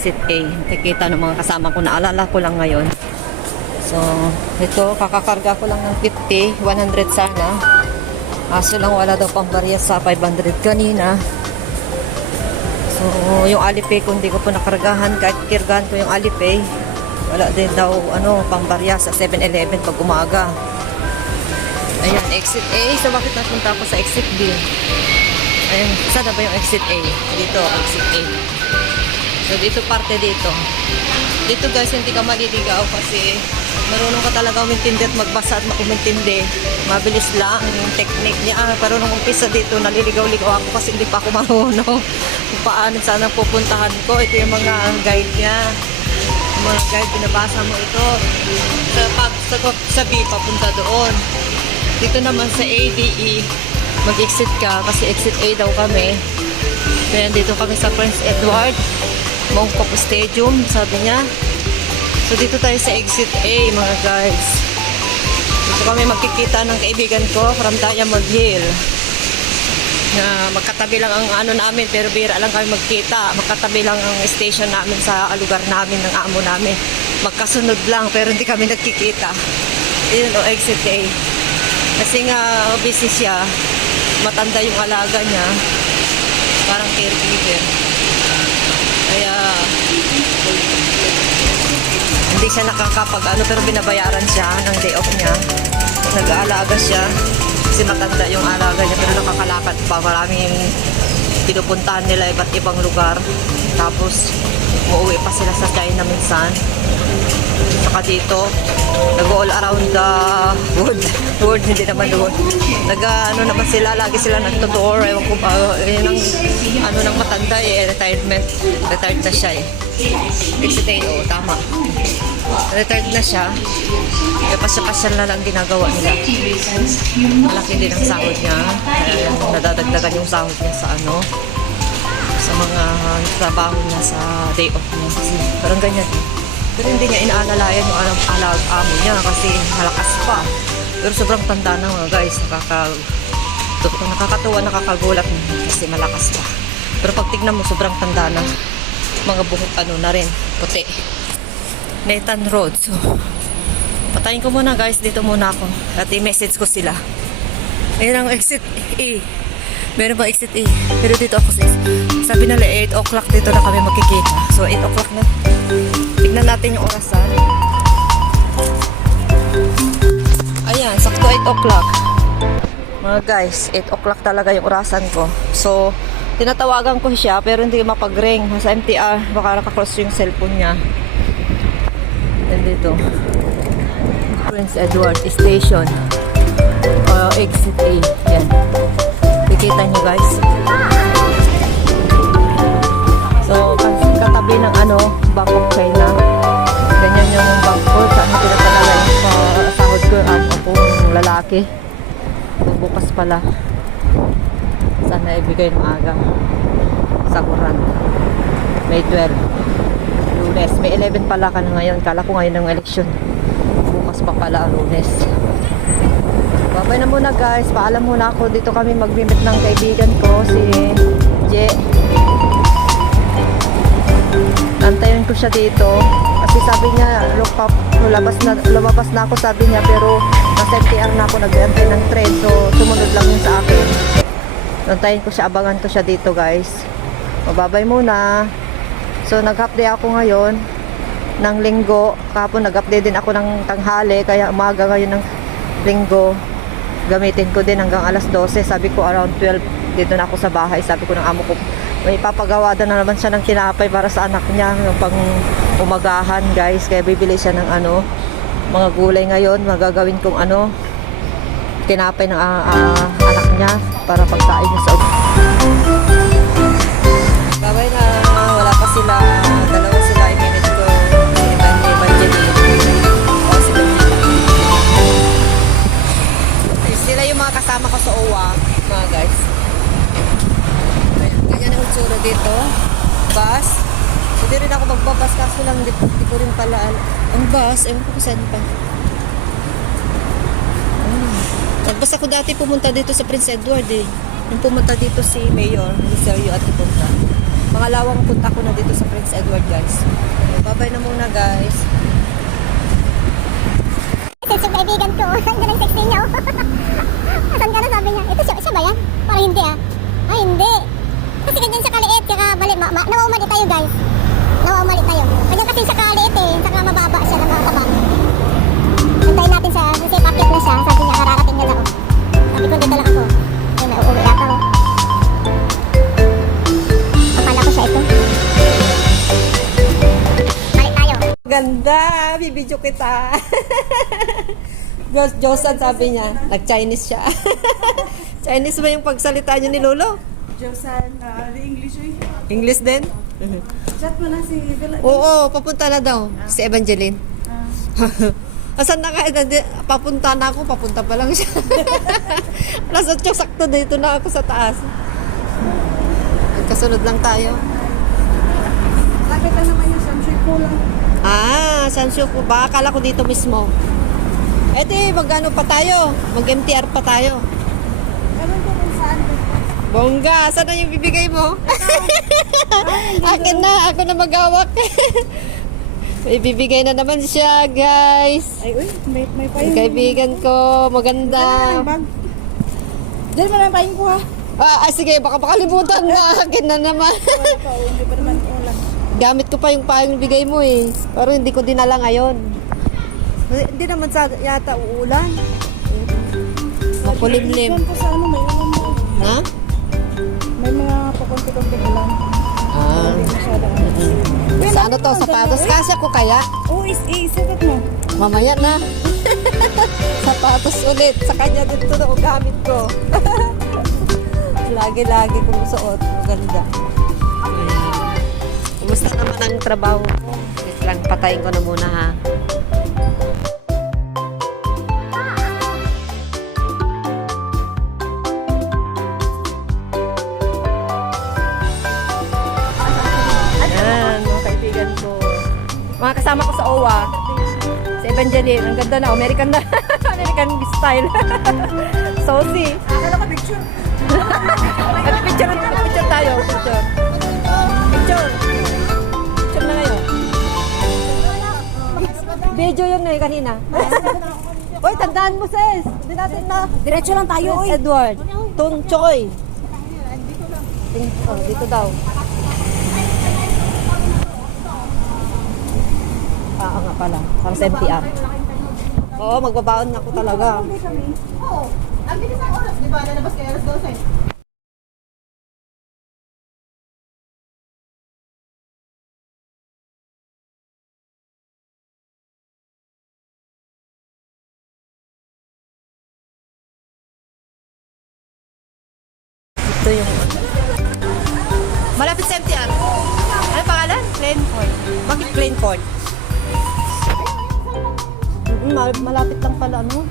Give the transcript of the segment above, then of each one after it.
exit A. Nakikita ng mga kasama ko, naalala ko lang ngayon. So, ito, kakakarga ko lang ng 50, 100 sana. Aso lang wala daw pambarya sa 500 kanina. So, yung Alipay ko hindi ko po nakargahan. Kahit kirgahan ko yung Alipay, wala din daw pambarya sa 7-Eleven pag umaga. Ayan, exit A. So, bakit napunta ako sa exit B? Ayan, saan na ba yung exit A? Dito, exit A. So, dito parte dito. Dito guys, hindi ka maliligaw kasi marunong ka talaga umintindi at magbasa at makumintindi. Mabilis lang yung technique niya. Pero nung umpisa dito, naliligaw-ligaw ako kasi hindi pa ako marunong kung paano sana pupuntahan ko. Ito yung mga guide niya. Yung mga guide, binabasa mo ito. Sa B, papunta doon. Dito naman sa ADE, mag-exit ka kasi exit A daw kami. Kaya dito kami sa Prince Edward Mongkok Stadium, sabi niya. So dito tayo sa exit A, mga guys. Dito kami magkikita ng kaibigan ko from Diamond Hill. Na magkatabi lang ang namin, pero bira lang kami magkita. Magkatabi lang ang station namin sa lugar namin ng amo namin. Magkasunod lang pero hindi kami nagkikita. Yun o, exit A. Kasi nga busy siya. Matanda yung alaga niya. Parang caregiver. Kaya hindi siya nakakapag pero binabayaran siya ng day off niya. Nag-aalaga siya kasi matanda yung alaga niya pero nakakalakad pa. Maraming pinupuntahan nila iba't ibang lugar. Tapos uuwi pa sila sa China minsan. Saka dito nag-all around the world, hindi naman doon. Naman sila, lagi sila nagtutour. Ewan ko ba, yun ang ng matanda retirement. Retired na siya exit tama. Retired na siya. Kaya pasya-pasyal na lang ginagawa nila. Malaki din ang sahod niya. Nadadagdagan yung sahod niya sa sa mga trabaho niya sa day off niya. Kasi parang ganyan. Pero hindi niya inaalalayan yung amo niya kasi malakas pa. Pero sobrang tanda na mga guys. Nakakatuwa, nakakagulat kasi malakas pa. Pero pag tignan mo, sobrang tanda na. Mga buhok na rin, puti. Nathan Road. So, patayin ko muna guys. Dito muna ako. At i-message ko sila. Ayun ang exit A. Meron ba exit A? Pero dito ako sa sabi nila 8 o'clock dito na kami magkikita. So 8 o'clock na. Tignan natin yung orasan. Ayan, sakto 8 o'clock. Mga guys, 8 o'clock talaga yung orasan ko. So, tinatawagan ko siya pero hindi mapag-ring. Sa MTR, baka naka-close yung cellphone niya. Yan dito. Prince Edward Station. Exit A. Yan. Kikita nyo guys. So, katabi ng Bank of China. Ganyan yung bank ko. Saan pinatalaga yung sahod ko. Ang lalaki. Bukas pala. Sana ibigay ng aga. Sakuran. May 12. Lunes. May 11 pala ka na ngayon. Kala ko ngayon ng eleksyon. Bukas pa pala ang Lunes. Babay na muna guys. Paalam muna ako. Dito kami mag-meet ng kaibigan ko. Si Je. Antayin ko siya dito. Kasi sabi niya, lumabas na ako sabi niya. Pero nasa MTR na ako nag-antay ng train. So sumunod lang yun sa akin. Antayin ko siya. Abangan ko siya dito guys. Babay muna. So nag-half day ako ngayon ng linggo. Kahapon nag-update din ako ng tanghali. Kaya umaga ngayon ng linggo. Gamitin ko din hanggang alas 12. Sabi ko around 12 dito na ako sa bahay. Sabi ko ng amo ko, may ipapagawa na naman siya ng tinapay para sa anak niya, yung pang umagahan guys. Kaya bibili siya ng mga gulay ngayon. Magagawin kong tinapay ng anak niya para pagkain niya sa babay na. Wala pa sila. Dalawa sila i-manage ko. Si Evangeline. Sila yung mga kasama ko sa OWA, mga guys. Ayan, ganyan ang utsura dito. Bus. So, di rin ako magbabas kaso lang di ko rin pala ang bus. Ewan ko kung saan pa. Magbas ako dati pumunta dito sa Prince Edward eh. Yung pumunta dito si Mayor Licerio at pupunta. Pangalawang punta ko na dito sa Prince Edward, guys. Bye-bye na muna, guys. Text yung kaibigan ko. Ang ganang text niya. Asan ka na, sabi niya. Ito siya ba yan? Parang hindi ah. Ay, hindi. Kasi ganyan siya kaliit. Kaya bali, nawawamali tayo guys. Nawawamali tayo. Ganyan kasi siya kaliit eh. Saka mababa siya ng mga taba. Antayin natin siya. Kasi pakit na siya. Sabi niya, kararating niya lang ako. Sabi ko, dito lang ako. Ay, may uuwi yata ako. Akala ko siya ito. Balik tayo. Ganda! Bibidyo kita. Josan sabi niya, nag-Chinese siya. Chinese ba yung pagsalita niyo ni Lolo? Josan, the English eh. English din? Chat mo na si Bella. Oo, papunta na daw. Si Evangeline. Asan na ka? Papunta na ako, papunta pa lang siya. Alas 8, sakto dito na ako sa taas. Kasunod lang tayo. Lapit lang naman yung Samsung ko lang. Sansyo po ba? Akala ko dito mismo. Eh di, mag-ano pa tayo? Mag-MTR pa tayo. Alam ko kung saan. Bongga, saan na yung bibigay mo? Akin na, ako na mag-awak. Ibibigay na naman siya, guys. Ay, uy, may Yung payong. kaibigan ko, maganda. Diyan mo na payong ko ha. Sige, baka makalimutan mo. Akin na naman. Wala pa, hindi pa naman ulam. Gamit ko pa yung payong bigay mo eh. Pero hindi ko dinala ngayon. Hindi naman yata uulan. Makulimlim. Diyan po sa ano, may ulam mo. Na? May mga pakunti-kunti ulam. Hindi masyadong. Sa ano to? Sapatos? Kasya ko kaya? Oo, isagot mo. Mamaya na. Sapatos ulit. Sa kanya dito na gamit ko. Lagi-lagi kong suot. Maganda. Ayan. Kumusta naman ang trabaho ko? Wait lang, patayin ko na muna ha. Ayan, mga kaibigan ko. Mga kasama ko sa OWA. Si Evangeline. Ang ganda na. American na. American style. Saucy. Akala ko picture. Picture tayo. Picture. Picture na ngayon. Video yun eh kanina. Uy, tandaan mo sis. Hindi natin na. Diretso lang tayo, Prince Edward. Tung Choy. Dito daw. Oo nga pala. Para sa MTR. Oo, magbabaon ako talaga. Oo. Ang bilis ng oras, di ba? Lalabas kayo alas 12. Ito yung... Malapit sa MTR. Ano pangalan? Plainport. Bakit Plainport? Malapit lang pala, ano?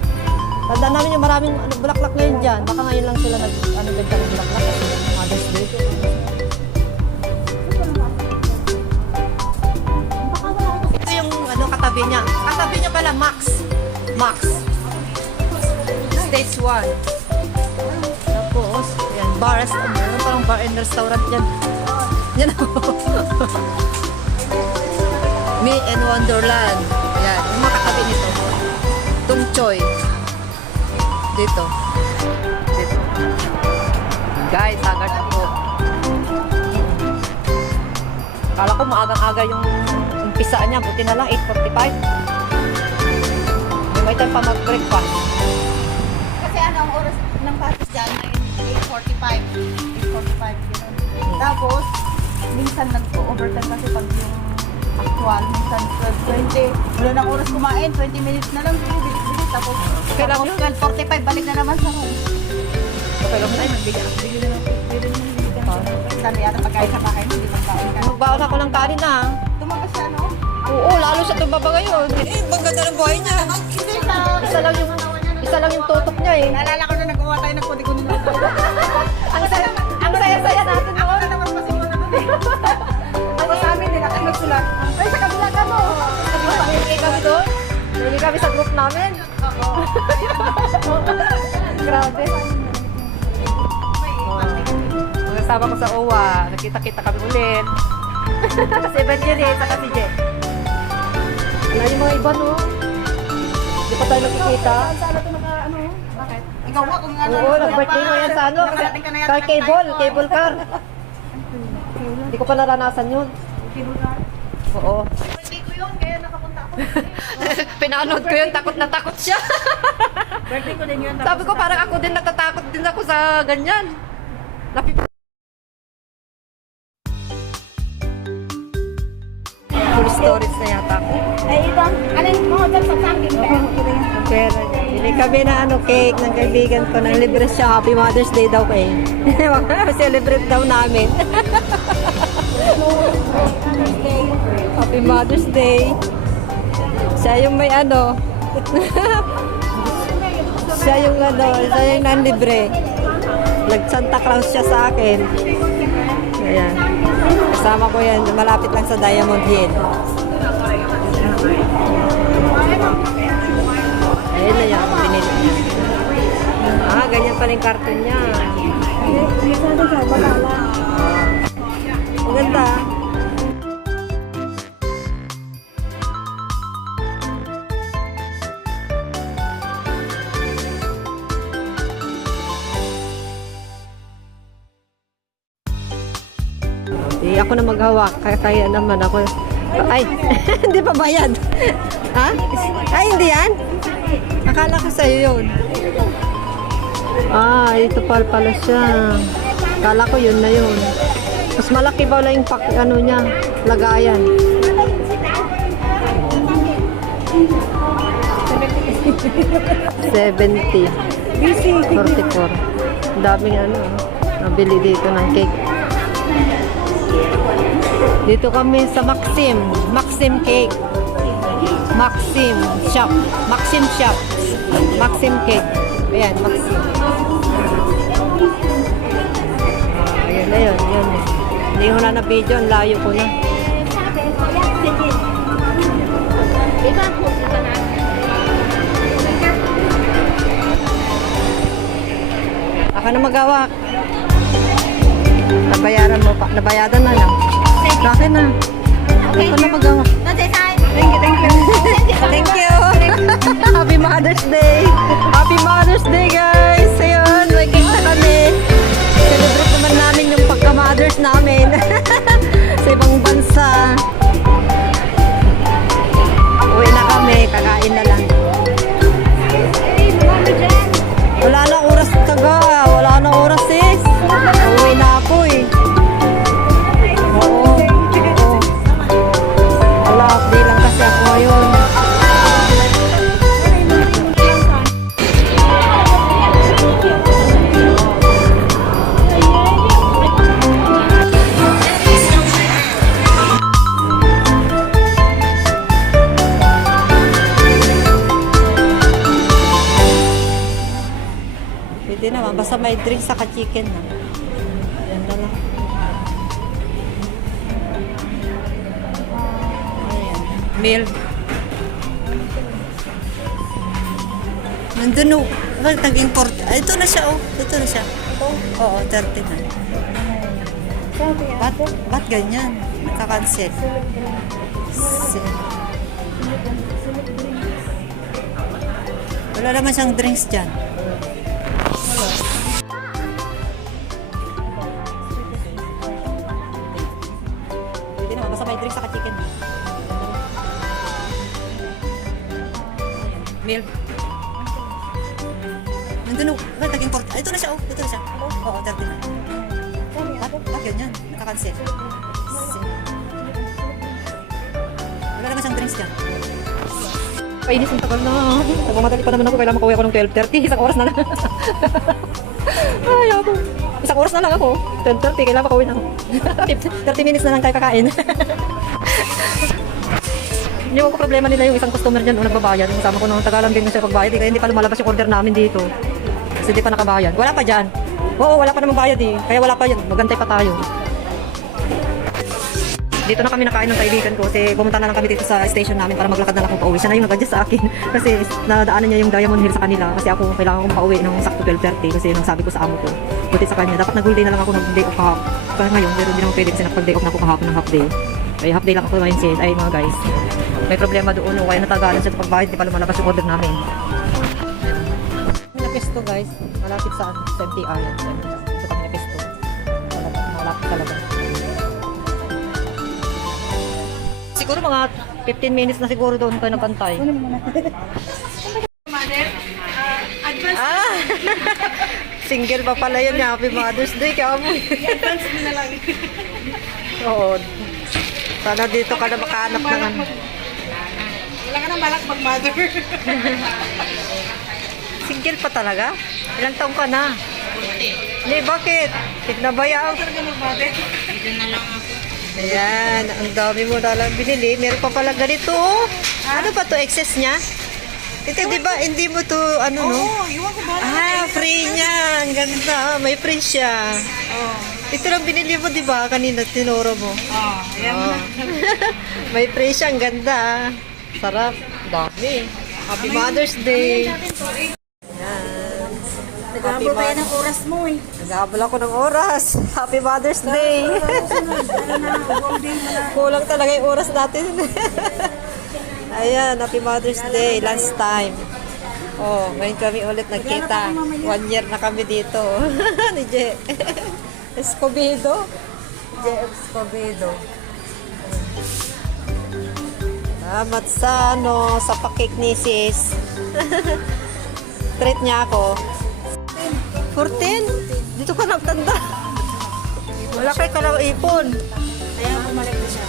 Tandaan namin yung maraming bulaklak ngayon dyan. Baka ngayon lang sila ganda ng bulaklak. Mother's Day. Ito yung katabi niya. Katabi niya pala, Max. Stage 1. Tapos, yan, bars. Ano parang bar and restaurant yan. Yan Me and Wonderland. Yan, yung mga katabi nito. Tung Choy. Dito. Guys, agad ako. Kala ko maagang-aga yung umpisa niya. Buti na lang, 8:45. May time pa mag-breakfast. Kasi ano ang oras ng patis dyan ay 8:45. 8:45, gano'n. Tapos, minsan nag-overtime kasi pag yung actual, minsan 12:20. Wala nang oras kumain, 20 minutes na lang, bilis. Tapos, Kailangan tapos 12:45, balik na naman sa home. Okay lang. Ay, magbili na lang. Sabi yata pagkain sa bahay, hindi magkain ka. Magbaon ako ng kanin na. Tumagas siya, no? Oo, lalo siya tumaba ngayon. Eh, bang ganda ng buhay niya. Hindi sa... Isa lang yung tutok niya eh. Naalala ko na nag-uwa tayo, nagkudi-kudi na ako. Ang saya-saya natin Ako na naman pa siguro na din. Ako sa amin, din ako nagsulat. Ay, sa kabila ka mo. Pamimili kami doon. Pamimili kami sa group namin. Oo. Grabe. kasama ko sa OWA. Nakita-kita kami ulit. Si Evangeline, saka si Jen. Wala yung mga iba, no? Hindi pa tayo nakikita. Sana ito ano? Bakit? Ikaw nga kung ano. Oo, nag-birthday mo yan sa ano? Nakarating ka na yata Car ng cable car. Hindi ko pa naranasan yun. Cable car. Oo. Birthday ko yun, kaya nakapunta ako. Pinanood ko yun, takot na takot siya. Birthday ko din yun. Sabi ko parang ako din natatakot din ako sa ganyan. Full storage na yata ako. Eh, ito, alin mo, dyan sa saging. Pero, bili kami na ano, cake ng kaibigan ko ng libre siya. Happy Mother's Day daw kay. Celebrate daw namin. Happy Mother's Day. Siya yung may ano. siya yung nanlibre. Nag-Santa Claus siya sa akin. Ayan. Kasama ko yan. Malapit lang sa Diamond Hill. Ayun na yan. Pinili niya. Ganyan pala yung karton niya. Ang ganda. Ako na maghawak. Kaya naman ako. Ay, hindi pa bayad. Ha? Ay, hindi yan? Akala ko sa'yo yun. Ito pala siya. Akala ko yun na yun. Mas malaki ba lang yung ano niya? Lagayan. $70. 44. Ang daming ano. Nabili dito ng cake. Dito kami sa Maxim Cake. Maxim Shop. Maxim Cake. Ayan, Maxim. Ayan na yun. Hindi ko na na-video. Ang layo ko na. Ako na magawak. Nabayaran mo pa. Nabayadan na lang. Bakit na? Ako na magawa. Thank you. Thank you. Happy Mother's Day. Happy Mother's Day, guys. Ayun, may cake na kami. Celebrate naman namin yung pagka-mothers namin. Sa ibang bansa. Uwi na kami. Kakain na lang. Wala nang oras taga. Wala nang oras, sis. Uwi na ako eh. Update lang kasi ako ngayon. Pwede naman, basta may drink saka chicken na. Yan na lang. Milk. Nandun o. Nag-import. Ito na siya oh. Ito na siya. Oo, 39. Ba't ganyan? Naka-cancel. Wala naman siyang drinks dyan. Hindi naman. Basta may drinks sa chicken. Milk. Nandun o. Nag-import. Ito na siya oh. Ito na siya. Oo, 39. Ba't ganyan? Naka-cancel. Wala naman siyang drinks dyan. Painis ang tagal na. Nagmamadali pa naman ako. Kailangan makauwi ako ng 12:30. Isang oras na lang. Ay, ako. Isang oras na lang ako. 12:30. Kailangan makauwi na ako. 30 minutes na lang tayo kakain. Hindi ko problema nila yung isang customer dyan o nagbabayad. Yung kasama ko nung tagalan din siya pagbayad. Kaya hindi pa lumalabas yung order namin dito. Kasi hindi pa nakabayad. Wala pa dyan. Oo, wala pa namang bayad eh. Kaya wala pa yan. Magantay pa tayo. Dito na kami nakain ng kaibigan ko kasi pumunta na lang kami dito sa station namin para maglakad na lang kung pauwi. Siya na yung nag-adjust sa akin kasi nadaanan niya yung Diamond Hill sa kanila kasi ako kailangan kong pauwi ng sakto 12:30 kasi nang sabi ko sa amo ko. Buti sa kanya, dapat nag-day na lang ako ng day off kahapon. Kaya ngayon, pero hindi naman pwede kasi nagpag-day off na ako kahapon ng half day. Ay, half day lang ako ngayon sis. Ay mga guys, may problema doon. Kaya natagalan siya sa pagbayad, di pa lumalabas yung order namin. Napesto guys, malapit sa MTR. Ito kami napesto. Malapit talaga. Siguro mga 15 minutes na siguro doon kayo nagkantay. Ah! Single pa pala yun. Happy Mother's Day. Kaya mo. I-advance mo na lang. Oo. Sana dito ka na makahanap ng ano. Wala ka nang balak mag-mother. Single pa talaga? Ilang taong ka na? Hindi, bakit? Pinabayaan ko. Talaga mag-mother. Ayan, ang dami mo nalang binili. Meron pa pala ganito. Oh. Ano ba to excess niya? Ito, di ba, hindi mo to, ano, no? Oo, iwan ko ba? Ah, free niya. Ang ganda. May free siya. Oo. Ito lang binili mo, di ba? Kanina, tinuro mo. Oo, ayan mo Oh. na. May free siya. Ang ganda. Sarap. Dami. Happy Mother's Day. Ayan. Nag-aabot tayo ng oras mo eh. Nag-aabol ako ng oras. Happy Mother's Day. Kulang talaga yung oras natin. Ayan, Happy Mother's Day. Last time. Oh, ngayon kami ulit nagkita. 1 year na kami dito. Ni Je Escobedo. Je Escobedo. Salamat sa ano, sa pakik ni sis. Treat niya ako. 14? Dito ka nagtanda. Wala kay ka lang ipon. Kaya bumalik na siya.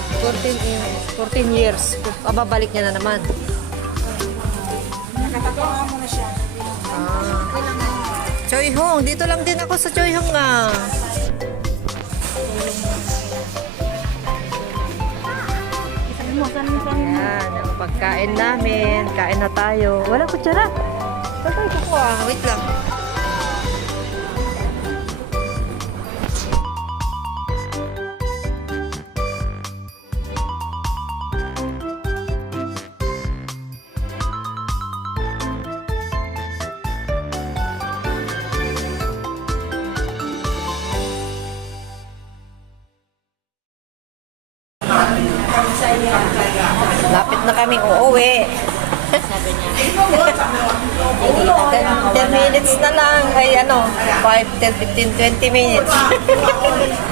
14 years. Babalik niya na naman. Nakatapuan mo na siya. Ah. Choi Hong. Dito lang din ako sa Choi Hong nga. Yan, ang pagkain namin. Kain na tayo. Walang kutsara. Tatay ko ko ah. Wait lang. Lapit na kaming uuwi. Sabi niya. 10 minutes na lang. Ay ano, 5, 10, 15, 20 minutes.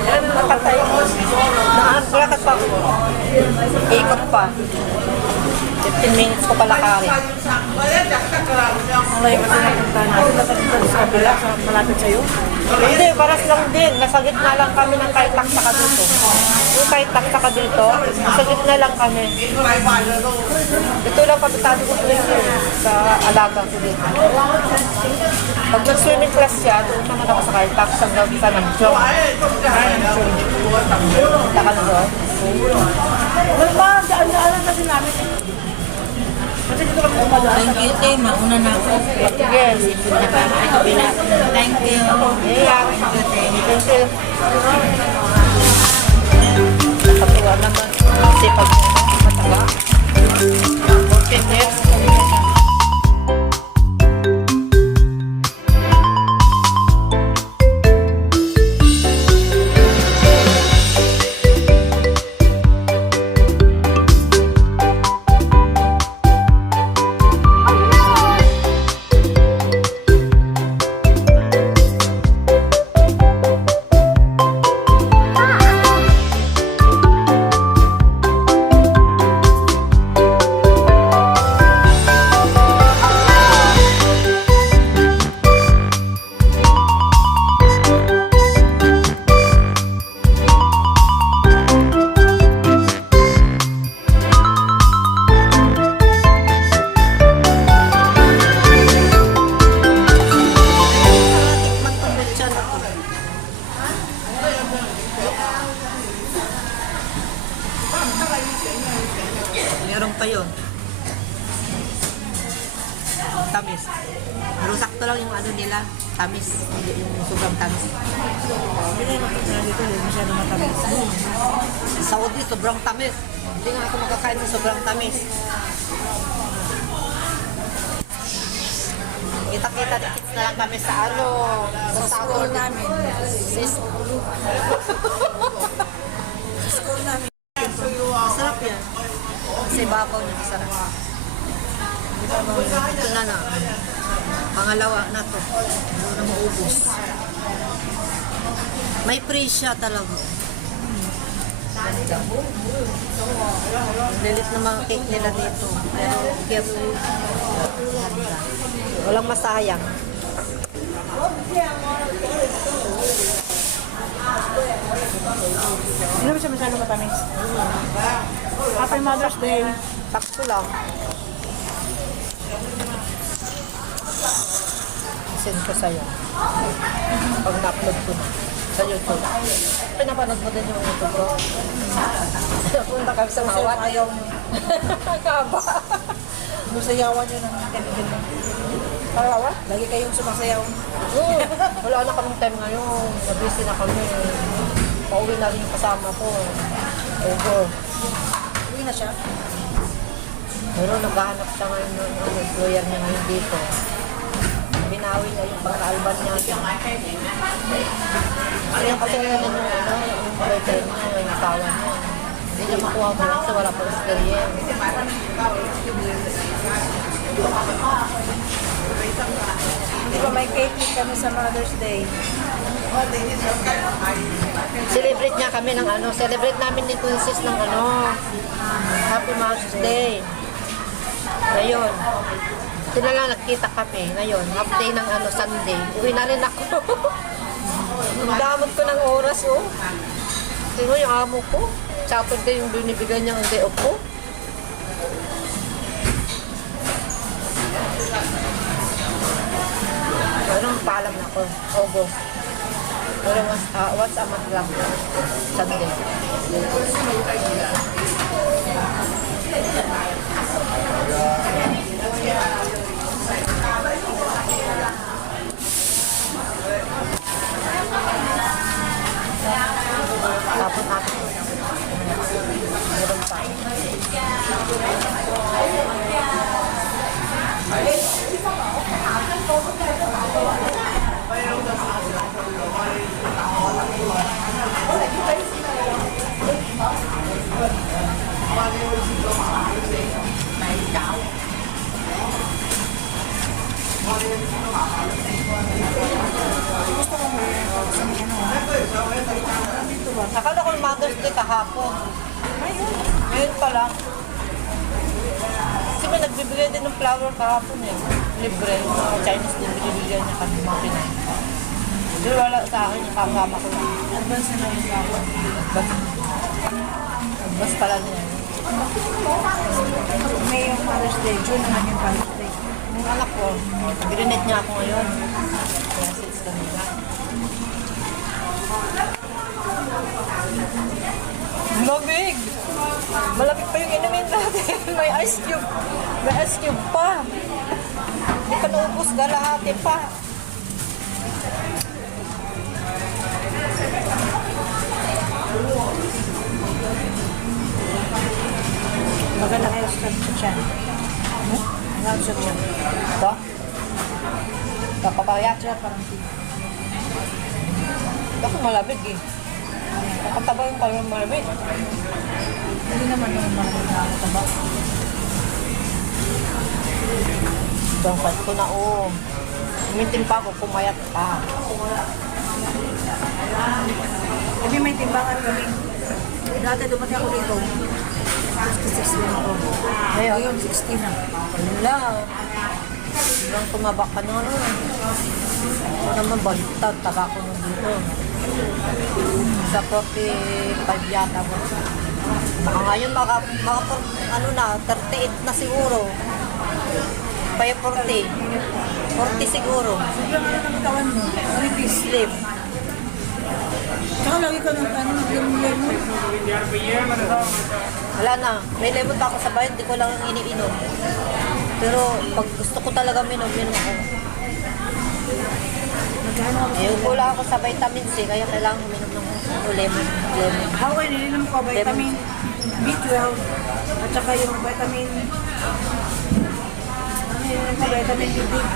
Yan, nakatay. Nakakalakat pa. Ikot pa. 15 minutes ko pala kari. Ang layo kasi napunta natin. Sa kabila, sa malapit sa'yo. Hindi, paras lang din. Nasa gitna lang kami ng kahit taksaka dito. Yung kahit taksaka dito, nasa gitna lang kami. Ito lang patatado ko sa alaga ko dito. Pag nag-swimming class siya, doon naman ako sa kahit taksaka hanggang sa nag-jog. Punta ka na doon. Well, ma, daan-daanan kasi namin. Kasi dito kami umadaan. Thank you, te. Mauna na ako. Yes. Thank you. Yeah. Thank you. Nakatuwa naman. Kasi pag mataga, 14 years. Meron pa yun. tamis. Pero sakto lang yung ano nila, tamis. Hindi yung sobrang tamis. Hindi na dito, hindi masyado matamis. Sa Saudi, sobrang tamis. Hindi nga ako makakain ng sobrang tamis. Kita-kita kits na lang kami sa ano, sa school namin. School namin. Masarap yan. Kasi babaw niya, masarap. Ito na. Pangalawa na to. Hindi na maubos. May free siya talaga. Lilit na mga cake nila dito. Pero cute. Ganda. Walang masayang. Hindi naman siya masyado matamis. Happy Mother's Day. Sakto lang. Send ko sa'yo. Pag na-upload ko na sa YouTube. Pinapanood mo din yung YouTube ko. Punta kami sa mawat. Ayaw niyo. Kaba. Sumasayawan niyo ng temple. Karawa? Lagi kayong sumasayaw. Wala na kaming time ngayon. Busy na kami. Pauwi na rin yung kasama ko. Over. Uwi na siya. Pero naghahanap siya ngayon ng employer niya ngayon dito. Binawi niya yung pagka-alban niya. Kaya kasi ngayon yung boyfriend niya, yung asawa niya. Hindi niya makuha mo kasi wala pang experience. Di ba may cake kami sa Mother's Day? Celebrate niya kami ng ano, celebrate namin ni Kunsis ng ano, Happy Mother's Day. Ngayon, ito na lang nagkita kami. Ngayon, half day ng ano, Sunday. Uwi na rin ako. Ang damot ko ng oras, oh. Sino yung amo ko? Saturday yung binibigyan niya ang day off ko. Pero paalam na ako. Ogo. Pero once a month lang. Sunday. Tapos natin. Meron pa. Akala ko Mother's Day kahapon. Ngayon pa lang. Kasi may nagbibigay din ng flower kahapon eh. Libre. Mga Chinese din binibigyan niya kami mga Pinay. Pero wala sa akin yung kasama ko lang. Advance na lang ako. Bas pala niya. May yung Mother's Day. June naman yung Mother's Day. Yung anak ko, grinate niya ako ngayon. Kaya sits kanila. Lamig! Malamig pa yung inumin natin. May ice cube. May ice cube pa. Hindi pa naubos, galahati pa. Maganda kayo sa siya. Ang sa siya. Ito? Kapapaya. Siya parang Ako malamig eh. Nakataba yung parang malamig. hindi naman yung mga nakakataba. Ang fat ko na oh. Umintin pa ako, pumayat pa. Kasi may timbangan kami. Dati dumating ako dito. 66 lang ako. Ngayon 60 na. Wala. Sobrang tumaba ka na ano. Ako naman baliktad, taga ko nung dito. Sa 45 yata mo. Baka ngayon ano na, 38 na siguro. Kaya 40. 40 siguro. Sobrang ano ng katawan mo. Manipis. Slim. Tsaka lagi ka ng ano, lemon. Wala na. May lemon pa ako sa bayan, di ko lang iniinom. Pero pag gusto ko talaga minom ako. Magkano ako? Eh, wala ako sa vitamin C, kaya kailangan uminom ng lemon. Ako ininom ko vitamin B12 at saka yung vitamin ininom ko vitamin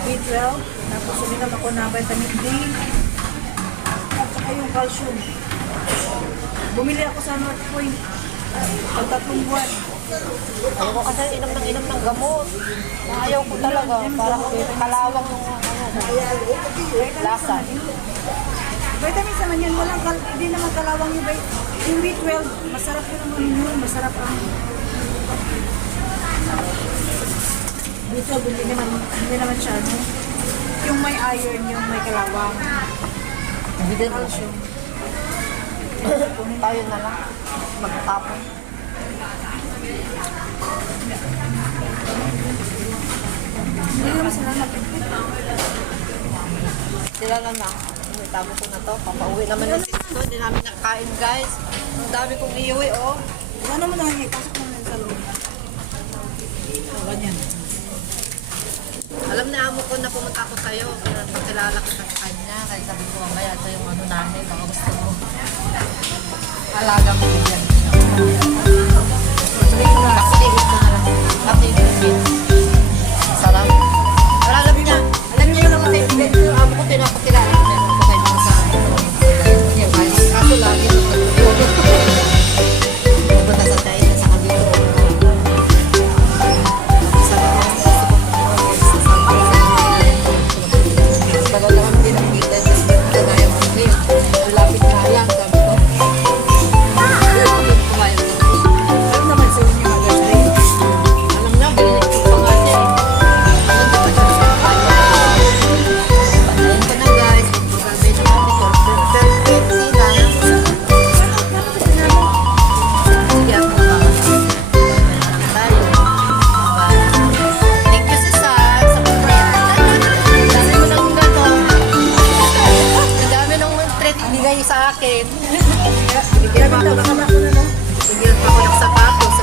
B12 tapos uminom ako ng vitamin D at saka yung calcium. Bumili ako sa North Point pag 3 buwan. Ayaw ko kasi inom ng gamot. Ayaw ko talaga. Parang kalawang yung lasa. Vitamins naman yun, hindi naman kalawang yung B12. Masarap yun naman yun, masarap ang B12, hindi naman siya, no? Yung may iron, yung may kalawang. Hindi din. Calcium. Tayo na lang. Magtapon. Hindi naman sila napipit. Sila lang na. Tamo ko na to. Papauwi naman ng sisto. Hindi namin nakain, guys. Ang dami kong iuwi, oh. Wala naman na hangin, pasok naman yun sa loob. Ganyan. Alam na amo ko na pumunta ako sa'yo. Kaya magkilala ka sa kanya. Kaya sabi ko, kaya ito yung ano namin. Baka gusto mo. Alaga mo yan. Kasi gusto na lang. Kasi gusto. Sarap. Pero alam niya yung kasi yung amo ko tinapakilala. Meron ko kayo mga sa kaso lagi nung pupunta sa tayo sa kabito. Tagal na kami pinagkita. Kagaya mo ngayon. Lapit na lang. Sabi ko. Kumain ko. Alam naman sa inyo mag-astray. Alam na, binigay ko pa nga siya. Ano ba siya sa kanya? Patayin ko na guys. Magpagabay na kami. Self-pepsi na. Sige ako ba? Tayo. Thank you sa pag-prayer. Ang dami mo nang gano'n. Ang dami nang treat ibigay sa akin. Bigyan pa ako ng sapatos.